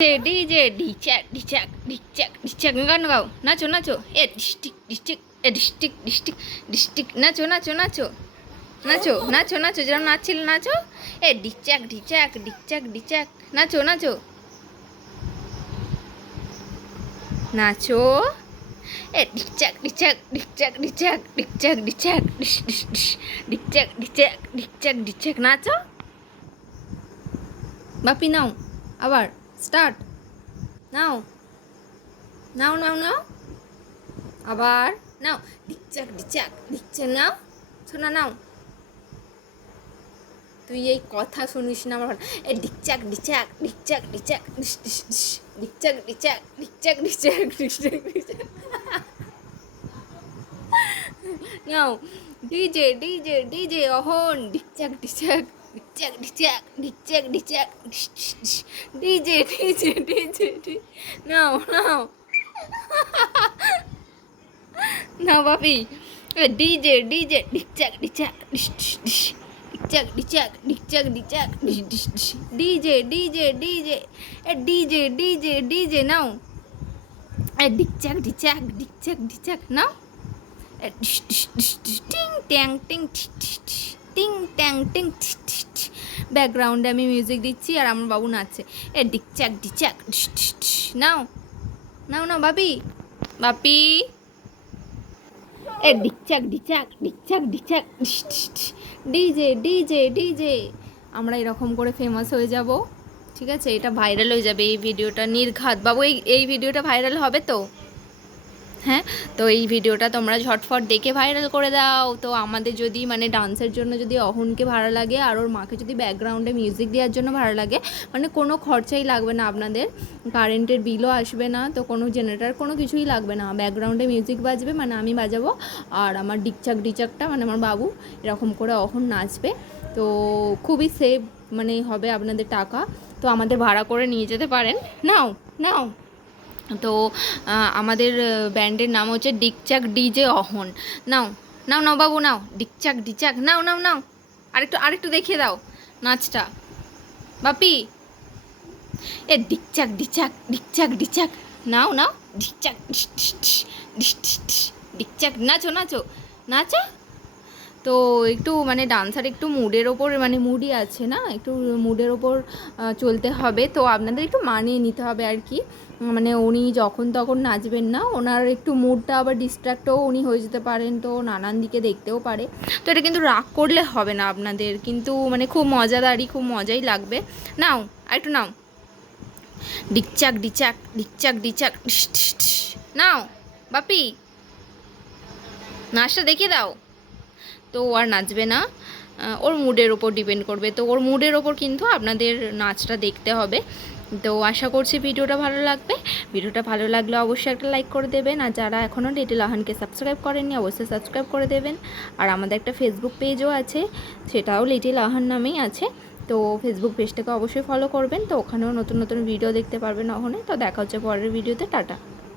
DJ ডিচাক ডিচাক ডিচাক ডিচাক গান গাও, নাচো নাচো, এ ডিস্ট্রিক্ট ডিস্ট্রিক্ট এ ডিস্ট্রিক্ট ডিস্ট্রিক্ট ডিস্ট্রিক্ট, নাচো নাচো নাচো নাচো নাচো নাচো, যেরকম নাচছিল নাচো, এ ডিচাক ডিচাক ডিচাক ডিচাক, নাচো নাচো নাচো, এ ডিচাক ডিচাক ডিচাক ডিচাক ডিচাক ডিচাক ডিশ ডিশ ডিশ ডিচাক ডিচাক ডিচাক ডিচাক, নাচো বাপি। নাও আবার স্টার্ট, নাও নাও নাও নাও আবার নাও, ডিকচাক ডিচাক ডিকচাক, নাও শোনা নাও। তুই এই কথা শুনিস না আমার, এই ডিকচাক ডিচাক ডিকচাক ডিচাক ডিশ ডিশ ডিশ ডিকচাক ডিচাক ডিকচাক ডিচাক ডিকচাক ডিচাক, নাও ডিজে ডিজে ডিজে অহন, ডিকচাক ডিচাক ডিকচাক ডিচাক ডিকচাক ডিচাক ডিশ ডিশ ডিশ, ডিজে ডিজে ডিজে ডি, নাও নাও নাও বাপি, ডিজে ডিজে ডিকচাক ডিচাক ডিশ ডিশ ডিশ ডিকচাক ডিচাক ডিকচাক ডিচাক ডিশ ডিশ ডিশ, ডিজে ডিজে ডিজে এ ডিজে ডিজে ডিজে, নাও এ ডিকচাক ডিচাক ডিকচাক ডিচাক, নাও এ ডিশ ডিশ ডিশ ডিশ, টিং ট্যাং টিং টিং ট্যাং টিং। ব্যাকগ্রাউন্ডে আমি মিউজিক দিচ্ছি আর আমার বাবু নাচছে, এ ডিকচাক ডিচাক ডিশ ডিশ ডিশ, নাও নাও নাও বাপি বাপি, এ ডিকচাক ডিচাক ডিকচাক ডিচাক ডিশ ডিশ ডিশ, ডিজে ডিজে ডিজে। আমরা এরকম করে ফেমাস হয়ে যাব, ঠিক আছে? এটা ভাইরাল হয়ে যাবে এই ভিডিওটা, নির্ঘাত বাবু। এই ভিডিওটা ভাইরাল হবে তো? হ্যাঁ, তো এই ভিডিওটা তোমরা ঝটফট দেখে ভাইরাল করে দাও। তো আমাদের যদি মানে ডান্সের জন্য যদি অহনকে ভাড়া লাগে আর ওর মাকে যদি ব্যাকগ্রাউন্ডে মিউজিক দেওয়ার জন্য ভাড়া লাগে, মানে কোনো খরচাই লাগবে না আপনাদের, কারেন্টের বিলও আসবে না, তো কোনো জেনারেটার কোনো কিছুই লাগবে না। ব্যাকগ্রাউন্ডে মিউজিক বাজবে, মানে আমি বাজাবো, আর আমার ডিকচাক ডিচাকটা মানে আমার বাবু এরকম করে অহন নাচবে। তো খুবই সেভ মানে হবে আপনাদের টাকা। তো আমাদের ভাড়া করে নিয়ে যেতে পারেন। নাও নাও, তো আমাদের ব্যান্ডের নাম হচ্ছে ডিকচাক ডিজে অহন। নাও নাও নাও বাবু, নাও ডিকচাক ডিচাক, নাও নাও নাও, আরেকটু আরেকটু দেখিয়ে দাও নাচটা বাপি, এ ডিকচাক ডিচাক ডিকচাক ডিচাক, নাও নাও ডিকচাক ডিশ ডিশ ডিশ ডিশ ডিশ ডিশ ডিকচাক, নাচো নাচো নাচো। তো একটু মানে ডান্সার একটু মুডের ওপর মানে মুডই আছে না, একটু মুডের ওপর চলতে হবে। তো আপনাদের একটু মানিয়ে নিতে হবে আর কি, মানে উনি যখন তখন নাচবেন না, ওনার একটু মুডটা আবার ডিস্ট্র্যাক্টও উনি হয়ে যেতে পারেন, তো নানান দিকে দেখতেও পারে। তো এটা কিন্তু রাগ করলে হবে না আপনাদের, কিন্তু মানে খুব মজাদারি, খুব মজাই লাগবে। নাও আরেকটু নাও, ডিকচাক ডিচাক ডিকচাক ডিচাক ডিশ ডিশ ডিশ, নাও বাপি নাচটা দেখিয়ে দাও। তো আর নাচবে না, ওর মুডের ওপর ডিপেন্ড করবে, তো ওর মুডের ওপর কিন্তু আপনাদের নাচটা দেখতে হবে। তো আশা করছি ভিডিওটা ভালো লাগবে। ভিডিওটা ভালো লাগলে অবশ্যই একটা লাইক করে দেবেন, আর যারা এখনও লিটিল আহানকে সাবস্ক্রাইব করেননি অবশ্যই সাবস্ক্রাইব করে দেবেন। আর আমাদের একটা ফেসবুক পেজও আছে, সেটাও লিটিল আহান নামেই আছে। তো ফেসবুক পেজটাকে অবশ্যই ফলো করবেন, তো ওখানেও নতুন নতুন ভিডিও দেখতে পারবেন ওখানে। তো দেখা হচ্ছে পরের ভিডিওতে, টাটা।